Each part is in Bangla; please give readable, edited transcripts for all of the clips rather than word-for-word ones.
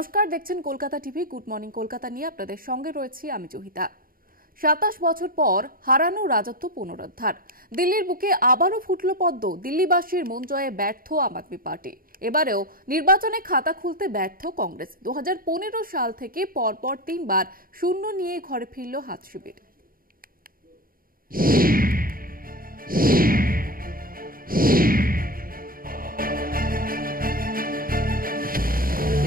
নমস্কার, দেখছেন Kolkata TV. Good morning Kolkata নিয়ে আপনাদের সঙ্গে রয়েছি আমি জহিতা। 27 বছর পর হারানো রাজত্ব পুনরুদ্ধার। দিল্লির বুকে আবারও ফুটল পদ্ম। দিল্লিবাসীর মন জয়ে ব্যর্থ আম আদমি পার্টি। এবারেও নির্বাচনে খাতা খুলতে ব্যর্থ কংগ্রেস। 2015 সাল থেকে পরপর 3 বার শূন্য নিয়ে ঘরে ফিরল হাত শিবির।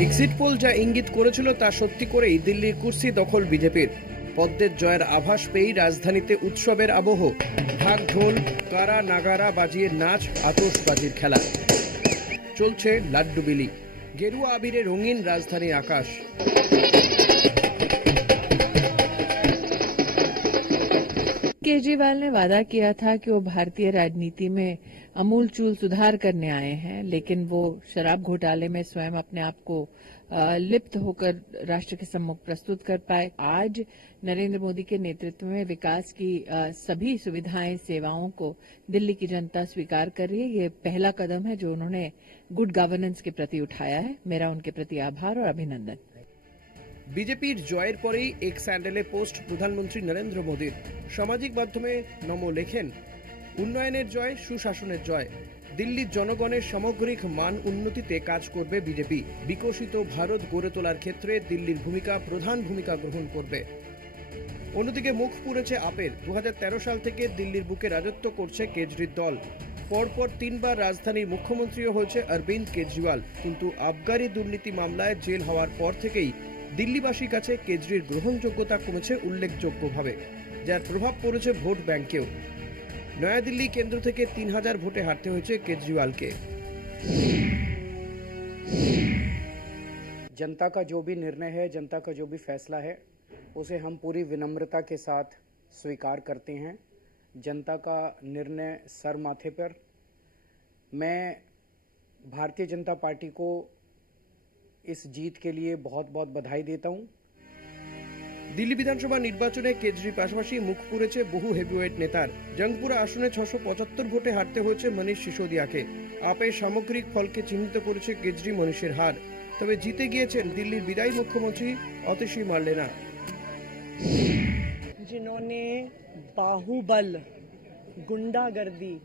এক্সিট পোল যা ইঙ্গিত করেছিল তা সত্যি করেই দিল্লির কুর্সি দখল বিজেপির। পদ্মের জয়ের আভাস পেয়েই রাজধানীতে উৎসবের আবহ। ঢাক ঢোল, কারা নাগারা বাজিয়ে নাচ, আতশবাজির খেলা। চলছে লাড্ডু বিলি। গেরুয়া আবিরে রঙিন রাজধানীর আকাশ। केजरीवाल ने वादा किया था कि वो भारतीय राजनीति में अमूलचूल सुधार करने आए हैं, लेकिन वो शराब घोटाले में स्वयं अपने आप को लिप्त होकर राष्ट्र के सम्मुख प्रस्तुत कर पाए। आज नरेंद्र मोदी के नेतृत्व में विकास की सभी सुविधाएं, सेवाओं को दिल्ली की जनता स्वीकार कर रही है। ये पहला कदम है जो उन्होंने गुड गवर्नेंस के प्रति उठाया है। मेरा उनके प्रति आभार और अभिनंदन। বিজেপির জয়ের পরেই এক স্যান্ডেলে পোস্ট প্রধানমন্ত্রী নরেন্দ্র মোদীর। সামাজিক মাধ্যমে নমো লেখেন, উন্নয়নের জয়, সুশাসনের জয়। দিল্লির জনগণের সামগ্রিক মান উন্নতিতে কাজ করবে বিজেপি। বিকশিত ভারত গড়ে তোলার ক্ষেত্রে দিল্লির প্রধান ভূমিকা গ্রহণ করবে। অন্যদিকে মুখ পুড়েছে আপের। 2013 সাল থেকে দিল্লির বুকে রাজত্ব করছে কেজরির দল। পরপর 3 বার রাজধানীর মুখ্যমন্ত্রীও হয়েছে অরবিন্দ কেজরিওয়াল। কিন্তু আবগারি দুর্নীতি মামলায় জেল হওয়ার পর থেকেই দিল্লিবাসীর কাছে কেজরির গ্রহণযোগ্যতা কমেছে উল্লেখযোগ্যভাবে, যার প্রভাব পড়েছে ভোট ব্যাংকেও। নয়াদিল্লি কেন্দ্র থেকে 3000 ভোটে হারতে হয়েছে केजरीवाल के। जनता का जो भी निर्णय है, जनता का जो भी फैसला है, उसे हम पूरी विनम्रता के साथ स्वीकार करते हैं। जनता का निर्णय सर माथे पर। मैं भारतीय जनता पार्टी को इस जीत के लिए बहुत बहुत बधाई देता हूं। দিল্লি বিধানসভা নির্বাচনে কেজরির পাশাপাশি মুখ পুড়েছে বহু হেভিওয়েট নেতার। জঙ্গপুরা আসনে 675 ভোটে হারতে হয়েছে মনীষ সিসোদিয়াকে। আপের সামগ্রিক ফলকে চিহ্নিত করেছে কেজরি মনীষের হার। তবে জিতে গিয়েছেন দিল্লির বিদায়ী মুখ্যমন্ত্রী অতিশী মার্লেনা। जिन्होंने बाहुबल, गुंडागर्दी,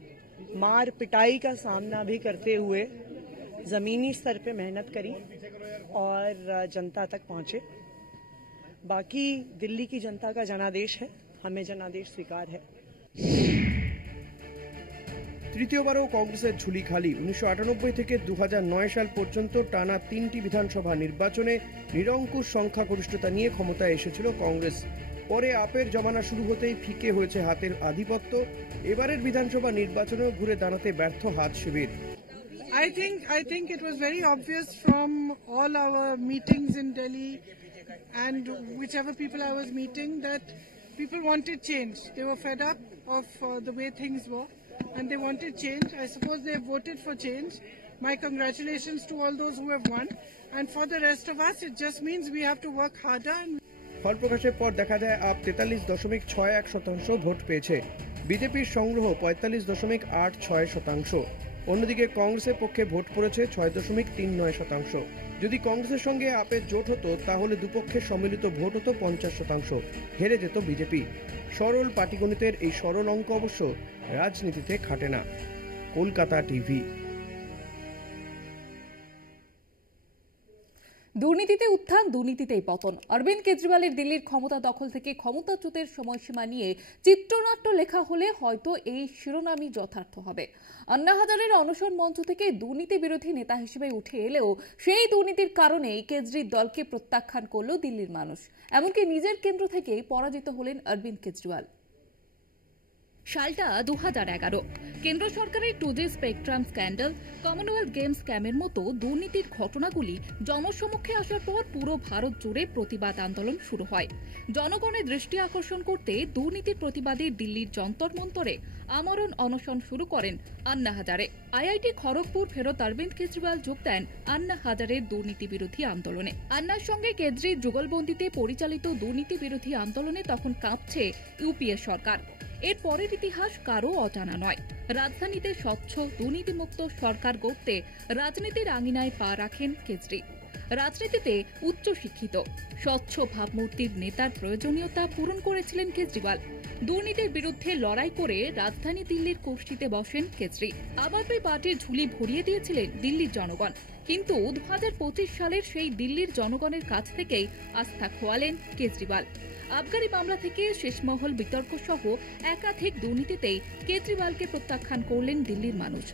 मार पिटाई का सामना भी करते हुए जमीनी स्तर पे मेहनत करी और जनता तक पहुंचे। बाकी दिल्ली की जनता का जनादेश है, हमें जनादेश स्वीकार है। তৃতীয়বারও কংগ্রেসের ঝুলি খালি। 1998 থেকে 2009 সাল পর্যন্ত টানা 3টি বিধানসভা নির্বাচনে নিরঙ্কুশ সংখ্যাগরিষ্ঠতা নিয়ে ক্ষমতায় এসেছিল কংগ্রেস। পরে আপের জমানা শুরু হতেই ফিকে হয়েছে হাতের আধিপত্য। এবারের বিধানসভা নির্বাচনেও ঘুরে দাঁড়াতে ব্যর্থ হাত শিবির। I think it was very obvious from all our meetings in Delhi and whichever people I was meeting that people wanted change. They were fed up of the way things were and they wanted change. I suppose they voted for change. My congratulations to all those who have won, and for the rest of us it just means we have to work harder. ফল প্রকাশের পর দেখা যায় আপ 43.61% ভোট পেয়েছে। বিজেপির সংগ্রহ 45.86%। অন্যদিকে কংগ্রেসের পক্ষে ভোট পড়েছে 6.39%। যদি কংগ্রেসের সঙ্গে আপের জোট হতো তাহলে দুপক্ষের সম্মিলিত ভোট হতো 50%। হেরে যেত বিজেপি। সরল পাটিগণিতের এই সরল অঙ্ক অবশ্য রাজনীতিতে খাটে না। কলকাতা টিভি। দুর্নীতিতে উত্থান, দুর্নীতিতেই পতন। অরবিন্দ কেজরিওয়ালের দিল্লির ক্ষমতা দখল থেকে ক্ষমতাচ্যুতের সময়সীমা নিয়ে চিত্রনাট্য লেখা হলে হয়তো এই শিরোনামই যথার্থ হবে। আন্না হাজারের অনশন মঞ্চ থেকে দুর্নীতি বিরোধী নেতা হিসেবে উঠে এলেও সেই দুর্নীতির কারণেই কেজরির দলকে প্রত্যাখ্যান করল দিল্লির মানুষ। এমনকি নিজের কেন্দ্র থেকেই পরাজিত হলেন অরবিন্দ কেজরিওয়াল। সালটা 2011। কেন্দ্র সরকারের 2G spectrum scandal, Commonwealth games স্ক্যামের মতো দুর্নীতির ঘটনাগুলি জনসমক্ষে আসার পর পুরো ভারত জুড়ে প্রতিবাদ আন্দোলন শুরু হয়। জনগণের দৃষ্টি আকর্ষণ করতে দুর্নীতির প্রতিবাদে দিল্লির যন্তর মন্তরে আমরণ অনশন শুরু করেন আন্না হাজারে। আইআইটি খড়গপুর ফেরত অরবিন্দ কেজরিওয়াল যোগ দেন আন্না হাজারের দুর্নীতি বিরোধী আন্দোলনে। আন্নার সঙ্গে কেজরির যুগলবন্দিতে পরিচালিত দুর্নীতি বিরোধী আন্দোলনে তখন কাঁপছে ইউপিএ সরকার। এর পরের ইতিহাস কারও অজানা নয়। রাজধানীতে স্বচ্ছ দুর্নীতিমুক্ত সরকার গড়তে রাজনীতির আঙিনায় পা রাখেন কেজরি। রাজনীতিতে উচ্চ শিক্ষিত, স্বচ্ছ ভাবমূর্তির নেতার প্রয়োজনীয়তা পূরণ করেছিলেন কেজরিওয়াল। দুর্নীতির বিরুদ্ধে লড়াই করে রাজধানী দিল্লির কোষ্ঠীতে বসেন কেজরি। আম আদমি পার্টির ঝুলি ভরিয়ে দিয়েছিলেন দিল্লির জনগণ, কিন্তু 2025 সালের সেই দিল্লির জনগণের কাছ থেকেই আস্থা খোয়ালেন কেজরিওয়াল। আবগারি মামলা থেকে শেষমহল বিতর্ক সহ একাধিক দুর্নীতিতেই কেজরিওয়ালকে প্রত্যাখ্যান করলেন দিল্লির মানুষ।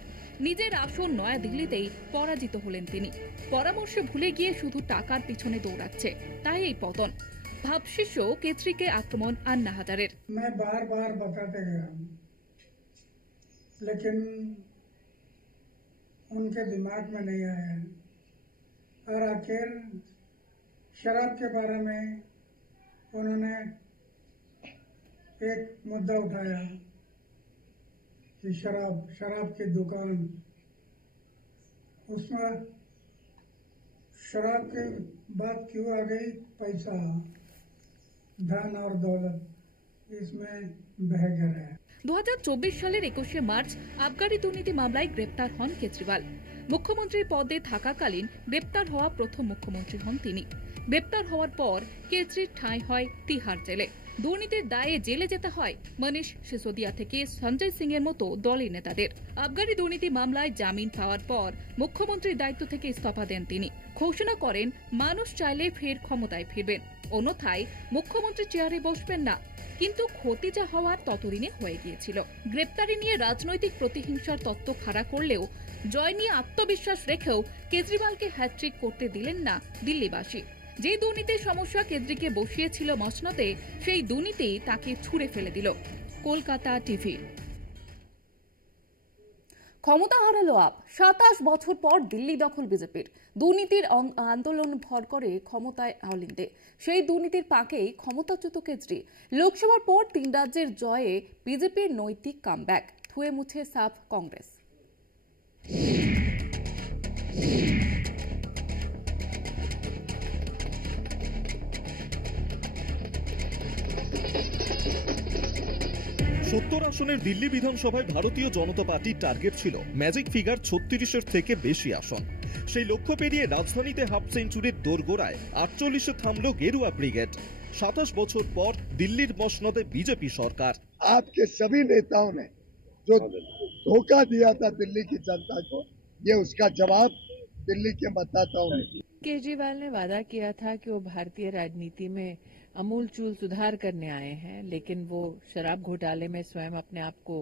নিজের আসন নয়া দিল্লিতেই পরাজিত হলেন তিনি। পরামর্শ ভুলে গিয়ে শুধু টাকার পিছনে দৌড়াচ্ছে, তাই এই পতন। ভাবশিষ্য কেজরিকে আক্রমণ আন্না হাজারের। मैं बार बार बताते गया लेकिन उनके दिमाग में नहीं आया है और आखिर शराब के बारे में उन्होंने एक मुद्दा उठाया कि शराब की दुकान, उसमें शराब की बात क्यों आ गई? पैसा, धन और दौलत इसमें बह गया है। 2024 সালের 21শে মার্চ আবগারি দুর্নীতি মামলায় গ্রেপ্তার হন কেজরিওয়াল। মুখ্যমন্ত্রীর পদে থাকাকালীন গ্রেপ্তার হওয়া প্রথম মুখ্যমন্ত্রী হন তিনি। গ্রেপ্তার হওয়ার পর কেজরির ঠাঁই হয় তিহার জেলে। দুর্নীতির দায়ে জেলে যেতে হয় মনীষ সিসোদিয়া থেকে সঞ্জয় সিং এর মতো দলের নেতাদের। আবগারি দুর্নীতি মামলায় জামিন পাওয়ার পর মুখ্যমন্ত্রীর দায়িত্ব থেকে ইস্তফা দেন তিনি। ঘোষণা করেন মানুষ চাইলে ফের ক্ষমতায় ফিরবেন, অন্যথায় মুখ্যমন্ত্রী চেয়ারে বসবেন না। কিন্তু ক্ষতি যা হওয়ার ততদিনে হয়ে গিয়েছিল। গ্রেপ্তারি নিয়ে রাজনৈতিক প্রতিহিংসার তত্ত্ব খাড়া করলেও জয় নিয়ে আত্মবিশ্বাস রেখেও কেজরিওয়ালকে হ্যাট্রিক করতে দিলেন না দিল্লিবাসী। যে দুর্নীতির সমস্যা কেজরিকে বসিয়েছিল মসনদে, সেই দুর্নীতি তাকে ছুঁড়ে ফেলে দিল। কলকাতা টিভি। ক্ষমতা হারালো আপ। 27 বছর পর দিল্লি দখল বিজেপির। দুর্নীতির আন্দোলন ভর করে ক্ষমতায় আওলিন্দে। সেই দুর্নীতির পাকেই ক্ষমতাচ্যুত কেজরি। লোকসভার পর 3 রাজ্যের জয়ে বিজেপির নৈতিক কামব্যাক। ধুয়ে মুছে সাফ কংগ্রেস। সত্তর আসনের দিল্লি বিধানসভায় ভারতীয় জনতা পার্টির টার্গেট ছিল ম্যাজিক ফিগার 36-এর থেকে বেশি আসন। সেই লক্ষ্য পেরিয়ে রাজধানীতে হাফ সেঞ্চুরির দোরগোড়ায় 48-এ থামল গেরুয়া ব্রিগেড। 27 বছর পর দিল্লির মসনদে বিজেপি সরকার। आपके सभी नेताओं ने जो धोखा दिया था दिल्ली की जनता को, ये उसका जवाब दिल्ली के मतदाताओं ने दिया। केजरीवाल ने वादा किया था कि वो भारतीय राजनीति में अमूलचूल सुधार करने आए हैं, लेकिन वो शराब घोटाले में स्वयं अपने आप को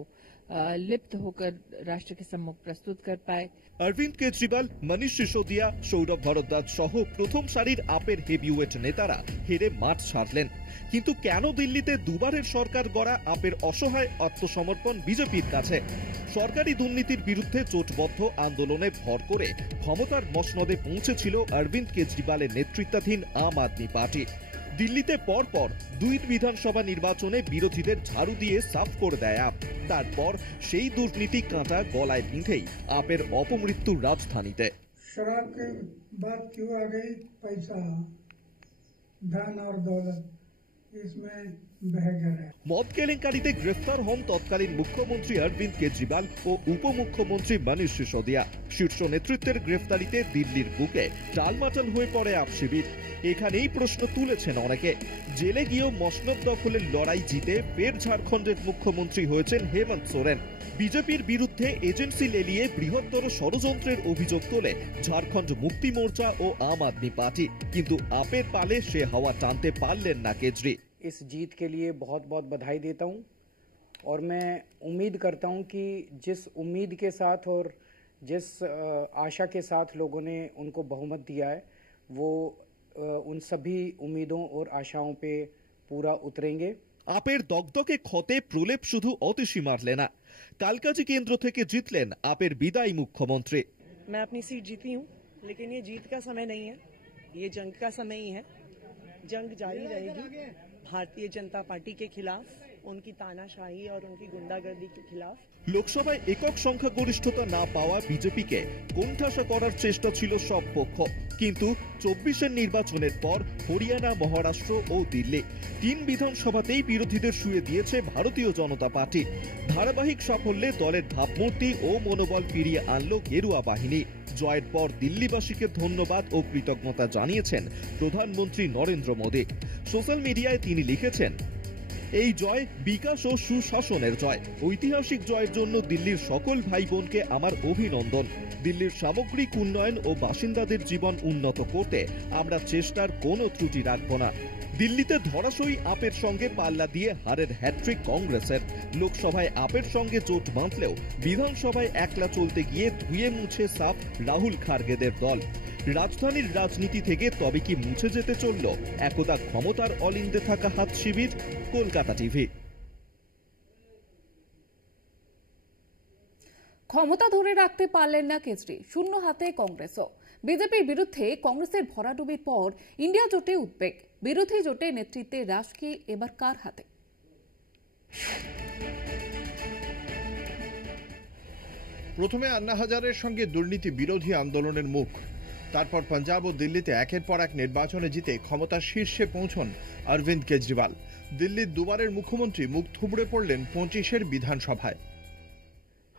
लिप्त होकर राष्ट्र के सम्मुख प्रस्तुत कर पाए। অরবিন্দ কেজরিওয়াল, মনীষ সিসোদিয়া, সৌরভ ভরদ্বাজ সহ প্রথম সারির আপের হেভিওয়েট নেতারা হেরে মাঠ ছাড়লেন। কিন্তু কেন দিল্লিতে দুবারের সরকার গড়া আপের অসহায় আত্মসমর্পণ বিজেপির কাছে? সরকারি দুর্নীতির বিরুদ্ধে জোটবদ্ধ আন্দোলনে ভর করে ক্ষমতার মসনদে পৌঁছেছিল অরবিন্দ কেজরিওয়ালের নেতৃত্বাধীন আম আদমি পার্টি। দিল্লিতে পরপর 2 বিধানসভা নির্বাচনে বিরোধীদের ঝাড়ু দিয়ে সাফ করে দেয় আপ। তারপর সেই দুর্নীতি কাঁটা গলায় বিঁধেই আপের অপমৃত্যুর রাজধানীতে। शराब की बात क्यों आ गई? पैसा, धन और दौलत इसमें बह गया। মদ কেলেঙ্কারিতে গ্রেফতার হন তৎকালীন মুখ্যমন্ত্রী অরবিন্দ কেজরিওয়াল ও উপমুখ্যমন্ত্রী মনীষ সিসোদিয়া। শীর্ষ নেতৃত্বের গ্রেফতারিতে দিল্লির বুকে টালমাটাল হয়ে পড়ে আপ শিবির। এখানেই প্রশ্ন তুলেছেন অনেকে। জেলে গিয়েও মসনদ দখলের লড়াই জিতে ফের ঝাড়খণ্ডের মুখ্যমন্ত্রী হয়েছেন হেমন্ত সোরেন। বিজেপির বিরুদ্ধে এজেন্সি লেলিয়ে বৃহত্তর ষড়যন্ত্রের অভিযোগ তোলে ঝাড়খণ্ড মুক্তি মোর্চা ও আম আদমি পার্টি। কিন্তু আপের পালে সে হাওয়া টানতে পারলেন না কেজরি। इस जीत के लिए बहुत बहुत बधाई देता हूं और मैं उम्मीद करता हूं कि जिस उम्मीद के साथ और जिस आशा के साथ लोगों ने उनको बहुमत दिया है, वो उन सभी उम्मीदों और आशाओं पे पूरा उतरेंगे। আপের দগদগে ক্ষতে প্রলেপ শুধু অতিশী মারলে না, কালকাজি কেন্দ্র থেকে জিতলেন আপের বিদায়ী মুখ্যমন্ত্রী। मैं अपनी सीट जीती हूँ, लेकिन ये जीत का समय नहीं है, ये जंग का समय ही है। जंग जारी रहेगी भारतीय जनता पार्टी के खिलाफ उनकी तानाशाही और उनकी गुंडागर्दी के खिलाफ। লোকসভায় একক সংখ্যাগরিষ্ঠতা না পাওয়া বিজেপিকে কোণঠাসা করার চেষ্টা ছিল সব পক্ষ, কিন্তু 24-এর নির্বাচনের পর হরিয়ানা, মহারাষ্ট্র ও দিল্লি 3 বিধানসভাতেই বিরোধীদের শুয়ে দিয়েছে ভারতীয় জনতা পার্টি। ধারাবাহিক সাফল্যে দলের ভাবমূর্তি ও মনোবল ফিরিয়ে আনলো গেরুয়া বাহিনী। জয়ের পর দিল্লিবাসীকে ধন্যবাদ ও কৃতজ্ঞতা জানিয়েছেন প্রধানমন্ত্রী নরেন্দ্র মোদী। সোশ্যাল মিডিয়ায় তিনি লিখেছেন, এই জয় বিকাশ ও সুশাসনের জয়। ঐতিহাসিক জয়ের জন্য দিল্লির সকল ভাই বোনকে আমার অভিনন্দন। দিল্লির সামগ্রিক উন্নয়ন ও বাসিন্দাদের জীবন উন্নত করতে আমরা চেষ্টার কোনো ত্রুটি রাখব না। দিল্লিতে ধরাশয়ী আপের সঙ্গে পাল্লা দিয়ে হারের হ্যাট্রিক কংগ্রেসের। লোকসভায় আপের সঙ্গে জোট বাঁধলেও বিধানসভায় একলা চলতে গিয়ে ধুয়ে মুছে সাফ রাহুল খার্গেদের দল। রাজধানীর রাজনীতি থেকে তবে কি মুছে যেতে চলল একদা ক্ষমতার অলিন্দে থাকা হাত শিবির? কলকাতা টিভি। ক্ষমতা ধরে রাখতে পারলেন না কেজরি, শূন্য হাতে কংগ্রেসও। বিজেপির বিরুদ্ধে কংগ্রেসের ভরাডুবির পর ইন্ডিয়া জোটে উদ্বেগ। বিরোধী জোটে নেতৃত্বে রাশ কি এবার কার হাতে? প্রথমে আন্না হাজারের সঙ্গে দুর্নীতি বিরোধী আন্দোলনের মুখ, তারপর পাঞ্জাব ও দিল্লিতে একের পর এক নির্বাচনে জিতে ক্ষমতার শীর্ষে পৌঁছন অরবিন্দ কেজরিওয়াল। দিল্লির দুবারের মুখ্যমন্ত্রী মুখ থুবড়ে পড়লেন 25-এর বিধানসভায়।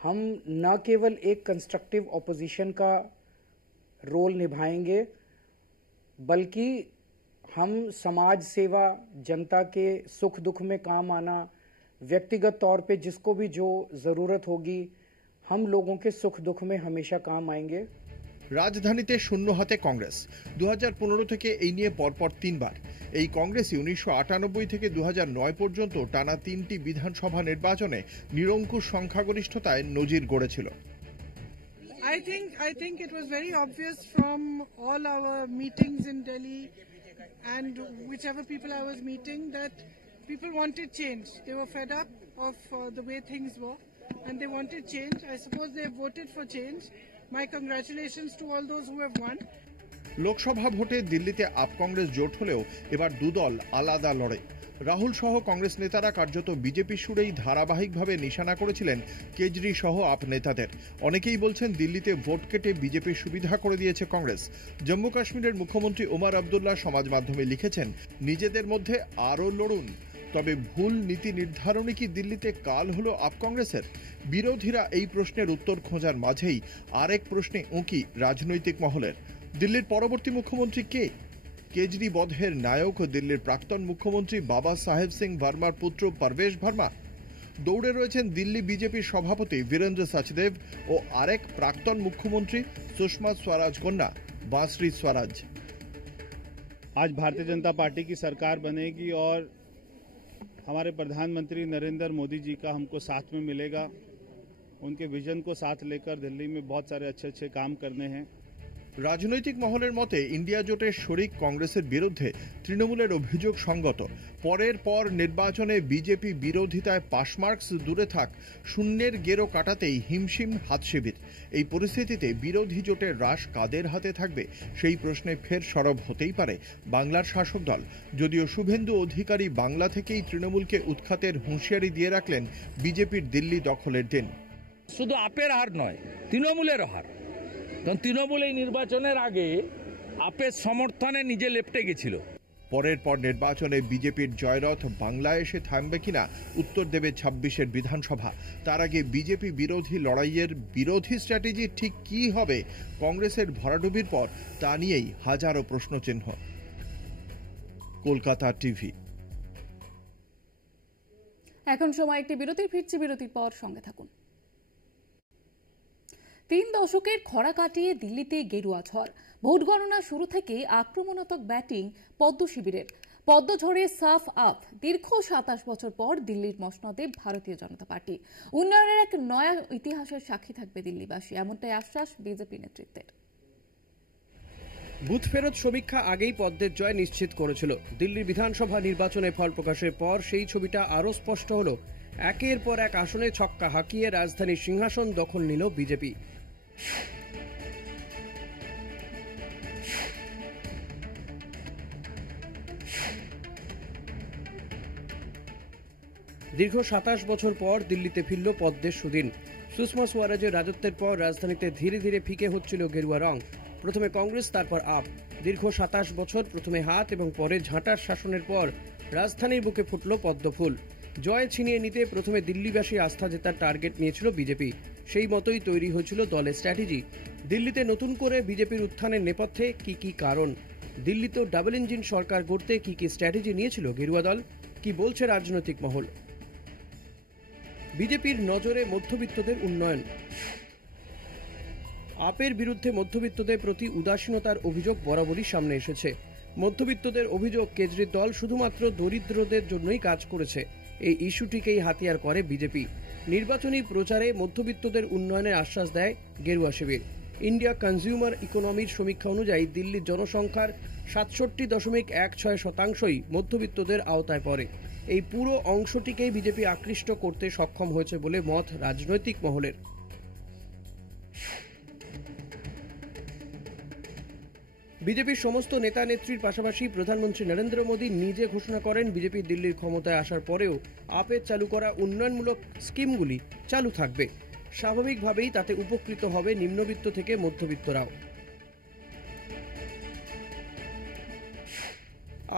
हम न केवल एक कंस्ट्रक्टिव ऑपोजिशन का रोल निभाएंगे, बल्कि हम समाज सेवा, जनता के सुख दुख में काम आना, व्यक्तिगत तौर पे जिसको भी जो ज़रूरत होगी, हम लोगों के सुख दुख में हमेशा काम आएंगे। রাজধানীতে শূন্য হাতে কংগ্রেস। 2015 থেকে এই নিয়ে পরপর 3 বার। এই কংগ্রেসই 1998 থেকে 2009 পর্যন্ত টানা 3টি বিধানসভা নির্বাচনে নিরঙ্কুশ সংখ্যাগরিষ্ঠতায় নজির গড়েছিল। I think it was very obvious from all our meetings in Delhi and whichever people I was meeting that people wanted change. They were fed up of the way things were and they wanted change. I suppose they voted for change. My congratulations to all those who have won. Lok Sabha ভোটে দিল্লিতে আপ কংগ্রেস জোট হলেও এবার দুদল আলাদা লড়ে। রাহুল সহ কংগ্রেস নেতারা কার্যত বিজেপি সুরেই ধারাবাহিকভাবে নিশানা করেছিলেন কেজরি সহ আপ নেতাদের। অনেকেই বলছেন দিল্লিতে ভোট কেটে বিজেপির সুবিধা করে দিয়েছে কংগ্রেস। জম্মু কাশ্মীরের মুখ্যমন্ত্রী ওমর আবদুল্লাহ সমাজ মাধ্যমে লিখেছেন, নিজেদের মধ্যে আরও লড়ুন। তবে ভুল নীতি নির্ধারণে কি দিল্লিতে কাল হলো আপ কংগ্রেসের? বিরোধীরা এই প্রশ্নের উত্তর খোঁজার মাঝেই আরেক প্রশ্নে উঁকি রাজনৈতিক মহলের। দিল্লির পরবর্তী মুখ্যমন্ত্রী কে? কেজরি বধের নায়ক দিল্লির প্রাক্তন মুখ্যমন্ত্রী বাবা সাহেব সিং ভার্মার পুত্র পারভেশ ভার্মা। দৌড়ে রয়েছেন দিল্লি বিজেপির সভাপতি বীরেন্দ্র সচদেব ও আরেক প্রাক্তন মুখ্যমন্ত্রী সুষমা स्वराज কন্যা बांसुरी स्वराज। आज भारतीय जनता पार्टी की सरकार बनेगी और हमारे प्रधानमंत्री नरेंद्र मोदी जी का हमको साथ में मिलेगा। उनके विजन को साथ लेकर दिल्ली में बहुत सारे अच्छे अच्छे काम करने हैं। রাজনৈতিক মহলের মতে ইন্ডিয়া জোটের শরিক কংগ্রেসের বিরুদ্ধে তৃণমূলের অভিযোগ সঙ্গত। পরের পর নির্বাচনে বিজেপি বিরোধিতায় পাসমার্কস দূরে থাক, শূন্যের গেরো কাটাতেই হিমশিম হাত শিবির। এই পরিস্থিতিতে বিরোধী জোটের রাশ কাদের হাতে থাকবে সেই প্রশ্নে ফের সরব হতেই পারে বাংলার শাসক দল। যদিও শুভেন্দু অধিকারী বাংলা থেকেই তৃণমূলকে উৎখাতের হুঁশিয়ারি দিয়ে রাখলেন বিজেপির দিল্লি দখলের দিন। শুধু আপের হার নয়, তৃণমূলেরও হার। কারণ তৃণমূল এই নির্বাচনের আগে আপের সমর্থনে নিজে লেপটে গেছিল। পরের পর নির্বাচনে বিজেপির জয়রথ বাংলায় এসে থামবে কিনা উত্তর দেবে 26-এর বিধানসভা। তার আগে বিজেপি বিরোধী লড়াইয়ের বিরোধী স্ট্র্যাটেজি ঠিক কি হবে কংগ্রেসের ভরাডুবির পর, তা নিয়েই হাজারো প্রশ্নচিহ্ন। কলকাতা টিভি। এখন সময় একটি বিরতির, ফিরছি বিরতির পর, সঙ্গে থাকুন। 3 দশকের খরা কাটিয়ে দিল্লিতে গেরুয়া ঝড়। ভোট গণনা শুরু থেকে আক্রমণাত্মক ব্যাটিং পদ্ম শিবিরের। পদ্মঝড়ে সাফ আপ। দীর্ঘ 27 বছর পর দিল্লির মসনদে ভারতীয় জনতা পার্টি। উন্নয়নের এক নয়া ইতিহাসের সাক্ষী থাকবে দিল্লিবাসী, এমনটাই আশ্বাস বিজেপি নেতৃত্বের। বুথ ফেরত সমীক্ষা আগেই পদ্মের জয় নিশ্চিত করেছিল। দিল্লির বিধানসভা নির্বাচনে ফল প্রকাশের পর সেই ছবিটা আরও স্পষ্ট হল। একের পর এক আসনে ছক্কা হাঁকিয়ে রাজধানীর সিংহাসন দখল নিল বিজেপি। দীর্ঘ 27 বছর পর দিল্লিতে ফিরল পদ্মের সুদিন। সুষমা স্বরাজের রাজত্বের পর রাজধানীতে ধীরে ধীরে ফিকে হচ্ছিল গেরুয়া রং। প্রথমে কংগ্রেস, তারপর আপ। দীর্ঘ 27 বছর প্রথমে হাত এবং পরে ঝাঁটার শাসনের পর রাজধানীর বুকে ফুটল পদ্মফুল। জয় ছিনিয়ে নিতে প্রথমে দিল্লিবাসী আস্থা জেতার টার্গেট নিয়েছিল বিজেপি। সেই মতোই তৈরি হয়েছিল দলের স্ট্র্যাটেজি। দিল্লিতে নতুন করে বিজেপির উত্থানের নেপথ্যে কি কারণ, দিল্লিতে ডাবল ইঞ্জিন সরকার গড়তে কি স্ট্র্যাটেজি নিয়েছিল গেরুয়া দল, কি বলছে রাজনৈতিক মহল। বিজেপির নজরে মধ্যবিত্তদের উন্নয়ন। আপের বিরুদ্ধে মধ্যবিত্তদের প্রতি উদাসীনতার অভিযোগ বরাবরই সামনে এসেছে। মধ্যবিত্তদের অভিযোগ, কেজরির দল শুধুমাত্র দরিদ্রদের জন্যই কাজ করেছে। এই ইস্যুটিকেই হাতিয়ার করে বিজেপি। নির্বাচনী প্রচারে মধ্যবিত্তদের উন্নয়নের আশ্বাস দেয় গেরুয়া শিবির। ইন্ডিয়া কনজিউমার ইকোনমির সমীক্ষা অনুযায়ী দিল্লির জনসংখ্যার 67.16% মধ্যবিত্তদের আওতায় পড়ে। এই পুরো অংশটিকেই বিজেপি আকৃষ্ট করতে সক্ষম হয়েছে বলে মত রাজনৈতিক মহলের। বিজেপির সমস্ত নেতা নেত্রীর পাশাপাশি প্রধানমন্ত্রী নরেন্দ্র মোদী নিজে ঘোষণা করেন, বিজেপি দিল্লির ক্ষমতায় আসার পরেও আপের চালু করা উন্নয়নমূলক স্কিমগুলি চালু থাকবে। স্বাভাবিকভাবেই তাতে উপকৃত হবে নিম্নবিত্ত থেকে মধ্যবিত্তরাও।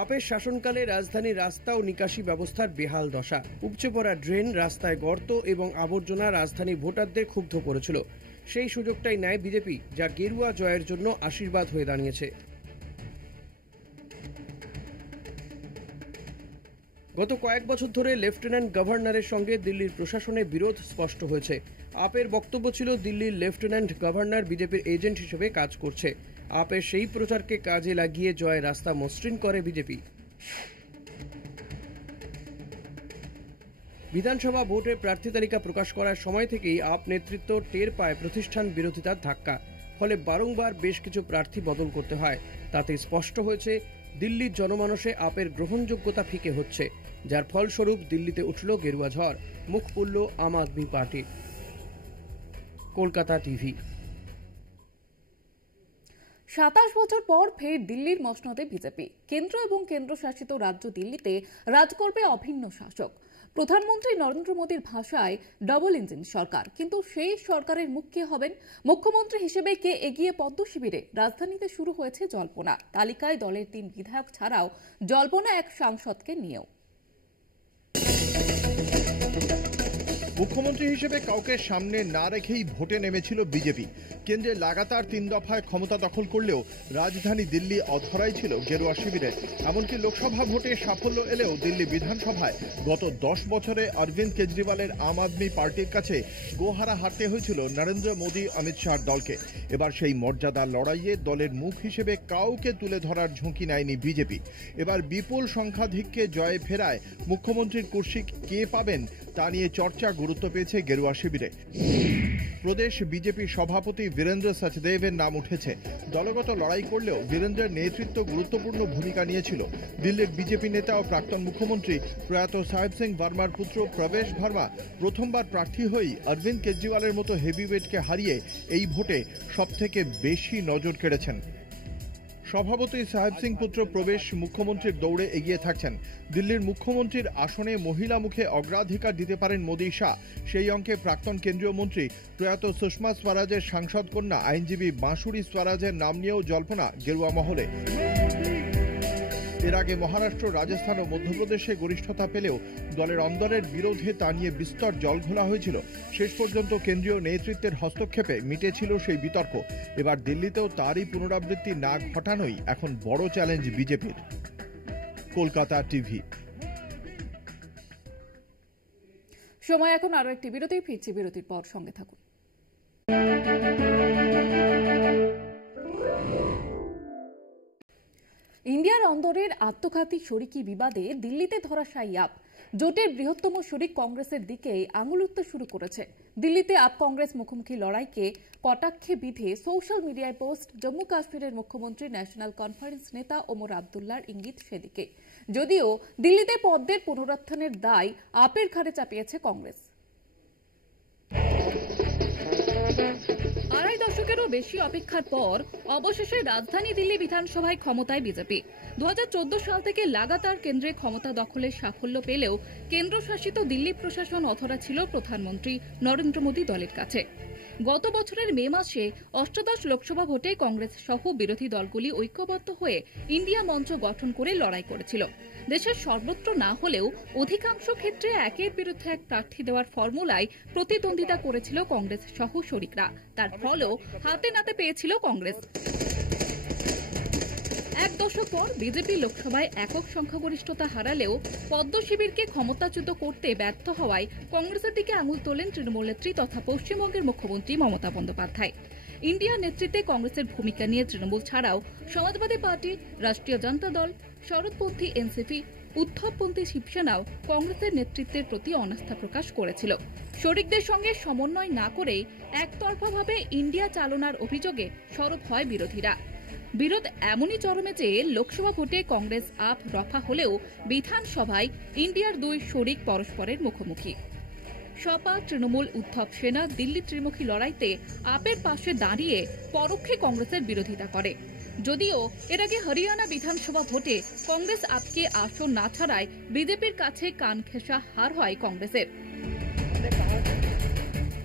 আপের শাসনকালে রাজধানীর রাস্তা ও নিকাশি ব্যবস্থার বেহাল দশা। উপচে পড়া ড্রেন, রাস্তায় গর্ত এবং আবর্জনা রাজধানীর ভোটারদের ক্ষুব্ধ করেছিল। সেই সুযোগটাই নেয় বিজেপি, যা গেরুয়া জয়ের জন্য আশীর্বাদ হয়ে দাঁড়িয়েছে। গত কয়েক বছর ধরে লেফটেন্যান্ট গভর্নরের সঙ্গে দিল্লির প্রশাসনের বিরোধ স্পষ্ট হয়েছে। আপের বক্তব্য ছিল, দিল্লির লেফটেন্যান্ট গভর্নর বিজেপির এজেন্ট হিসেবে কাজ করছে। আপের সেই প্রচারকে কাজে লাগিয়ে জয়ের রাস্তা মসৃণ করে বিজেপি। বিধানসভা ভোটের প্রার্থী তালিকা প্রকাশ করার সময় থেকেই আপ নেতৃত্ব টের পায় প্রতিষ্ঠান বিরোধিতার ধাক্কা। ফলে বারংবার বেশ কিছু প্রার্থী বদল করতে হয়। তাতে স্পষ্ট হয়েছে দিল্লির জনমানসে আপের গ্রহণযোগ্যতা ফিকে হচ্ছে, যার ফলস্বরূপ দিল্লিতে উঠল গেরুয়া ঝড়, মুখ পুড়ল আম আদমি পার্টি। কলকাতা টিভি। 27 বছর পর ফের দিল্লির মসনদে বিজেপি। কেন্দ্র এবং কেন্দ্রশাসিত রাজ্য দিল্লিতে রাজ করবে অভিন্ন শাসক। প্রধানমন্ত্রী নরেন্দ্র মোদীর ভাষায় ডবল ইঞ্জিন সরকার। কিন্তু সেই সরকারের মুখ কে হবেন, মুখ্যমন্ত্রী হিসেবে কে এগিয়ে পদ্ম শিবিরে? রাজধানীতে শুরু হয়েছে জল্পনা। তালিকায় দলের 3 বিধায়ক ছাড়াও জল্পনা এক সাংসদকে নিয়েও। মুখ্যমন্ত্রী হিসেবে কাউকে সামনে না রেখেই ভোটে নেমেছিল বিজেপি। কেন্দ্রে লাগাতার 3 দফায় ক্ষমতা দখল করলেও রাজধানী দিল্লি অধরাই ছিল গেরুয়া শিবিরে। এমনকি লোকসভা ভোটে সাফল্য এলেও দিল্লি বিধানসভায় গত 10 বছরে অরবিন্দ কেজরিওয়ালের আম আদমি পার্টির কাছে গোহারা হারতে হয়েছিল নরেন্দ্র মোদী, অমিত শাহর দলকে। এবার সেই মর্যাদার লড়াইয়ে দলের মুখ হিসেবে কাউকে তুলে ধরার ঝুঁকি নেয়নি বিজেপি। এবার বিপুল সংখ্যাধিক্যে জয়ে ফেরায় মুখ্যমন্ত্রীর কুর্সি কে পাবেন তা নিয়ে চর্চা গুরুত্ব পেয়েছে গেরুয়া শিবিরে। প্রদেশ বিজেপি সভাপতি বীরেন্দ্র সচদেবের নাম উঠেছে। দলগত লড়াই করলেও বীরেন্দ্রের নেতৃত্ব গুরুত্বপূর্ণ ভূমিকা নিয়েছিল। দিল্লির বিজেপি নেতা ও প্রাক্তন মুখ্যমন্ত্রী প্রয়াত সাহেব সিং ভার্মার পুত্র প্রবেশ ভার্মা প্রথমবার প্রার্থী হয়েই অরবিন্দ কেজরিওয়ালের মতো হেভিওয়েটকে হারিয়ে এই ভোটে সবথেকে বেশি নজর কেড়েছেন। সভাপতি সাহেব সিং পুত্র প্রবেশ মুখ্যমন্ত্রীর দৌড়ে এগিয়ে থাকছেন। দিল্লির মুখ্যমন্ত্রীর আসনে মহিলা মুখে অগ্রাধিকার দিতে পারেন মোদী শাহ। সেই অঙ্কে প্রাক্তন কেন্দ্রীয় মন্ত্রী প্রয়াত সুষমা স্বরাজের সাংসদ কন্যা আইনজীবী বাঁশুরি স্বরাজের নাম নিয়েও জল্পনা গেরুয়া মহলে। এর আগে মহারাষ্ট্র, রাজস্থান ও মধ্যপ্রদেশে গরিষ্ঠতা পেলেও দলের অন্দরের বিরোধে তা নিয়ে বিস্তর জলঘোলা হয়েছিল। শেষ পর্যন্ত কেন্দ্রীয় নেতৃত্বের হস্তক্ষেপে মিটেছিল সেই বিতর্ক। এবার দিল্লিতেও তারই পুনরাবৃত্তি না ঘটানোই এখন বড় চ্যালেঞ্জ বিজেপির। কলকাতা টিভি। সময় এখন আরো একটি বিরতি, ফিরছি বিরতির পর, সঙ্গে থাকুন। ইন্ডিয়ার অন্দরের আত্মঘাতী শরিকি বিবাদে দিল্লিতে ধরাশায়ী আপ। জোটের বৃহত্তম শরিক কংগ্রেসের দিকে আঙুল উঠতে শুরু করেছে। দিল্লিতে আপ কংগ্রেস মুখোমুখি লড়াইকে কটাক্ষে বিধে সোশ্যাল মিডিয়ায় পোস্ট জম্মু কাশ্মীরের মুখ্যমন্ত্রী ন্যাশনাল কনফারেন্স নেতা ওমর আবদুল্লার ইঙ্গিত সেদিকে। যদিও দিল্লিতে পদ্মের পুনরুত্থানের দায় আপের ঘাড়ে চাপিয়েছে কংগ্রেস। আড়াই দশকেরও বেশি অপেক্ষার পর অবশেষে রাজধানী দিল্লি বিধানসভায় ক্ষমতায় বিজেপি। 2014 সাল থেকে লাগাতার কেন্দ্রে ক্ষমতা দখলের সাফল্য পেলেও কেন্দ্রশাসিত দিল্লি প্রশাসন অধরা ছিল প্রধানমন্ত্রী নরেন্দ্র মোদী দলের কাছে। গত বছরের মে মাসে অষ্টাদশ লোকসভা ভোটে কংগ্রেস সহ বিরোধী দলগুলি ঐক্যবদ্ধ হয়ে ইন্ডিয়া মঞ্চ গঠন করে লড়াই করেছিল। দেশের সর্বত্র না হলেও অধিকাংশ ক্ষেত্রে একের বিরুদ্ধে এক প্রার্থী দেওয়ার ফর্মুলায় প্রতিদ্বন্দ্বিতা করেছিল কংগ্রেস সহ শরিকরা। তার ফলও হাতে নাতে পেয়েছিল কংগ্রেস। এক দশক পর বিজেপি লোকসভায় একক সংখ্যাগরিষ্ঠতা হারালেও পদ্ম শিবিরকে ক্ষমতাচ্যুত করতে ব্যর্থ হওয়ায় কংগ্রেসের দিকে আঙুল তোলেন তৃণমূল নেত্রী তথা পশ্চিমবঙ্গের মুখ্যমন্ত্রী মমতা বন্দ্যোপাধ্যায়। ইন্ডিয়া নেতৃত্বে কংগ্রেসের ভূমিকা নিয়ে তৃণমূল ছাড়াও সমাজবাদী পার্টি, রাষ্ট্রীয় জনতা দল, শরদপন্থী এনসিপি, উদ্ধবপন্থী শিবসেনাও কংগ্রেসের নেতৃত্বের প্রতি অনাস্থা প্রকাশ করেছিল। শরিকদের সঙ্গে সমন্বয় না করেই একতরফাভাবে ইন্ডিয়া চালনার অভিযোগে সরব হয় বিরোধীরা। বিরোধ এমনই চরমে যে লোকসভা ভোটে কংগ্রেস আপ রফা হলেও বিধানসভায় ইন্ডিয়ার দুই শরিক পরস্পরের মুখোমুখি। সপা, তৃণমূল, উদ্ধব সেনা দিল্লি ত্রিমুখী লড়াইতে আপের পাশে দাঁড়িয়ে পরোক্ষে কংগ্রেসের বিরোধিতা করে। যদিও এর আগে হরিয়ানা বিধানসভা ভোটে কংগ্রেস আপকে আসন না ছাড়ায় বিজেপির কাছে কান ঘেঁষা হার হয় কংগ্রেসের।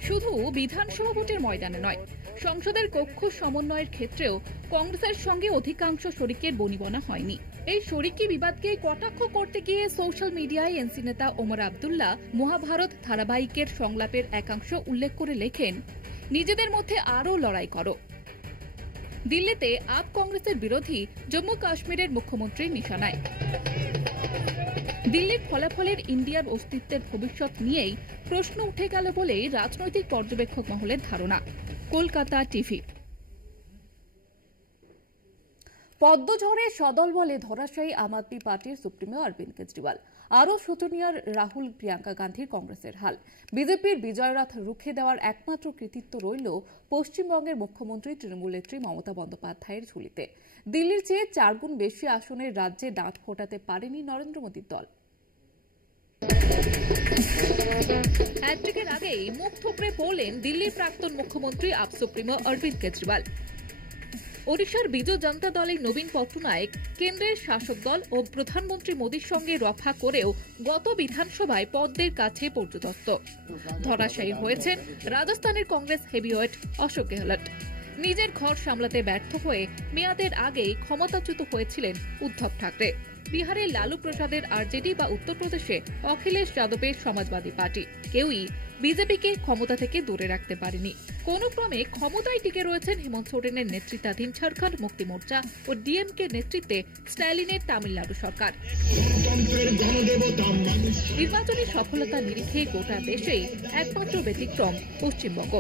শুধু বিধানসভা ভোটের ময়দানে নয়, সংসদের কক্ষ সমন্বয়ের ক্ষেত্রেও কংগ্রেসের সঙ্গে অধিকাংশ শরিকের বনিবনা হয়নি। এই শরিকি বিবাদকে কটাক্ষ করতে গিয়ে সোশ্যাল মিডিয়ায় এনসি নেতা ওমর আব্দুল্লাহ মহাভারত ধারাবাহিকের সংলাপের একাংশ উল্লেখ করে লেখেন, নিজেদের মধ্যে আরও লড়াই করো। দিল্লিতে আপ কংগ্রেসের বিরোধী জম্মু কাশ্মীরের মুখ্যমন্ত্রীর নিশানায়। দিল্লির ফলাফলের ইন্ডিয়ার অস্তিত্বের ভবিষ্যৎ নিয়েই প্রশ্ন উঠে গেল বলে রাজনৈতিক পর্যবেক্ষক মহলের ধারণা। কলকাতা টিভি। পদ্মঝড়ে সদল বলে ধরাশায়ী আম আদমি পার্টির সুপ্রিমো অরবিন্দ কেজরিওয়াল। আরও শোচনীয় রাহুল, প্রিয়াঙ্কা গান্ধীর কংগ্রেসের হাল। বিজেপির বিজয়রথ রুখে দেওয়ার একমাত্র কৃতিত্ব রইল পশ্চিমবঙ্গের মুখ্যমন্ত্রী তৃণমূল নেত্রী মমতা বন্দ্যোপাধ্যায়ের ঝুলিতে। দিল্লির চেয়ে 4 গুণ বেশি আসনের রাজ্যে দাঁত ফোটাতে পারেনি নরেন্দ্র মোদীর দল। হ্যাট্রিকের আগেই মুখ থুবড়ে পড়লেন দিল্লির প্রাক্তন মুখ্যমন্ত্রী আপ সুপ্রিমো অরবিন্দ কেজরিওয়াল। ওড়িশার বিজু জনতা দলের নবীন পট্টনায়ক কেন্দ্রের শাসক দল ও প্রধানমন্ত্রী মোদীর সঙ্গে রফা করেও গত বিধানসভায় পদ্মের কাছে পর্যদস্ত। ধরাশায়ী হয়েছেন রাজস্থানের কংগ্রেস হেভিওয়েট অশোক গেহলট। নিজের ঘর সামলাতে ব্যর্থ হয়ে মেয়াদের আগেই ক্ষমতাচ্যুত হয়েছিলেন উদ্ধব ঠাকরে। বিহারে লালু প্রসাদের আরজেডি বা উত্তরপ্রদেশে অখিলেশ যাদবের সমাজবাদী পার্টি কেউই বিজেপিকে ক্ষমতা থেকে দূরে রাখতে পারেনি। কোন ক্রমে ক্ষমতায় টিকে রয়েছেন হেমন্ত সোরেনের নেতৃত্বাধীন ঝাড়খণ্ড মুক্তি মোর্চা ও ডিএমকে নেতৃত্বে স্ট্যালিনের তামিলনাড়ু সরকার। নির্বাচনী সফলতার নিরিখে গোটা দেশেই একমাত্র ব্যতিক্রম পশ্চিমবঙ্গ,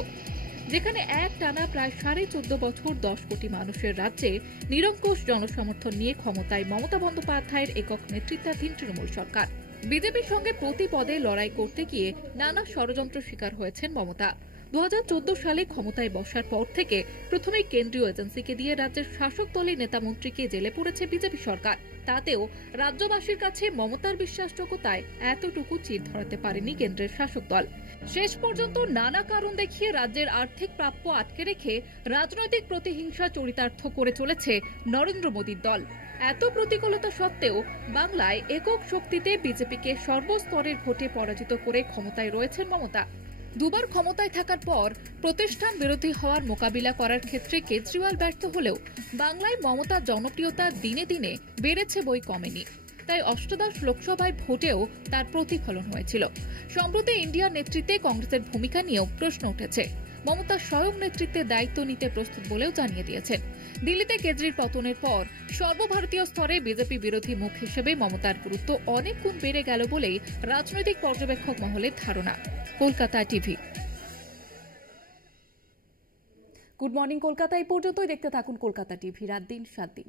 যেখানে এক টানা প্রায় 14.5 বছর 10 কোটি মানুষের রাজ্যে নিরঙ্কুশ জনসমর্থন নিয়ে ক্ষমতায় মমতা বন্দ্যোপাধ্যায়ের একক নেতৃত্বাধীন তৃণমূল সরকার। বিজেপির সঙ্গে প্রতি পদে লড়াই করতে গিয়ে নানা ষড়যন্ত্র শিকার হয়েছেন মমতা। 2014 সালে ক্ষমতায় বসার পর থেকে প্রথমে কেন্দ্রীয় এজেন্সিকে দিয়ে রাজ্যের শাসক দলের নেতামন্ত্রীকে জেলে পড়েছে বিজেপি সরকার। তাতেও রাজ্যবাসীর কাছে মমতার বিশ্বাসযোগ্যতায় এতটুকু চির ধরাতে পারেনি কেন্দ্রের শাসক দল। শেষ পর্যন্ত নানা কারণ দেখিয়ে রাজ্যের আর্থিক প্রাপ্য আটকে রেখে রাজনৈতিক প্রতিহিংসা চরিতার্থ করে চলেছে নরেন্দ্র মোদীর দল। এত প্রতিকূলতা সত্ত্বেও বাংলায় একক শক্তিতে বিজেপিকে সর্বস্তরের ভোটে পরাজিত করে ক্ষমতায় রয়েছেন মমতা। দুবার ক্ষমতায় থাকার পর প্রতিষ্ঠান বিরোধী হওয়ার মোকাবিলা করার ক্ষেত্রে কেজরিওয়াল ব্যর্থ হলেও বাংলায় মমতার জনপ্রিয়তা দিনে দিনে বেড়েছে বই কমেনি। তাই অষ্টাদশ লোকসভায় ভোটেও তার প্রতিফলন হয়েছিল। সম্প্রতি ইন্ডিয়ার নেতৃত্বে কংগ্রেসের ভূমিকা নিয়েও প্রশ্ন উঠেছে। মমতা স্বয়ং নেতৃত্বের দায়িত্ব নিতে প্রস্তুত বলেও জানিয়ে দিয়েছেন। দিল্লিতে কেজরির পতনের পর সর্বভারতীয় স্তরে বিজেপি বিরোধী মুখ হিসেবে মমতার গুরুত্ব অনেক গুণ বেড়ে গেল বলেই রাজনৈতিক পর্যবেক্ষক মহলের ধারণা। Kolkata TV. Good morning Kolkata. এই পর্যন্তই দেখতে থাকুন কলকাতা টিভি, রাত দিন 7 দিন।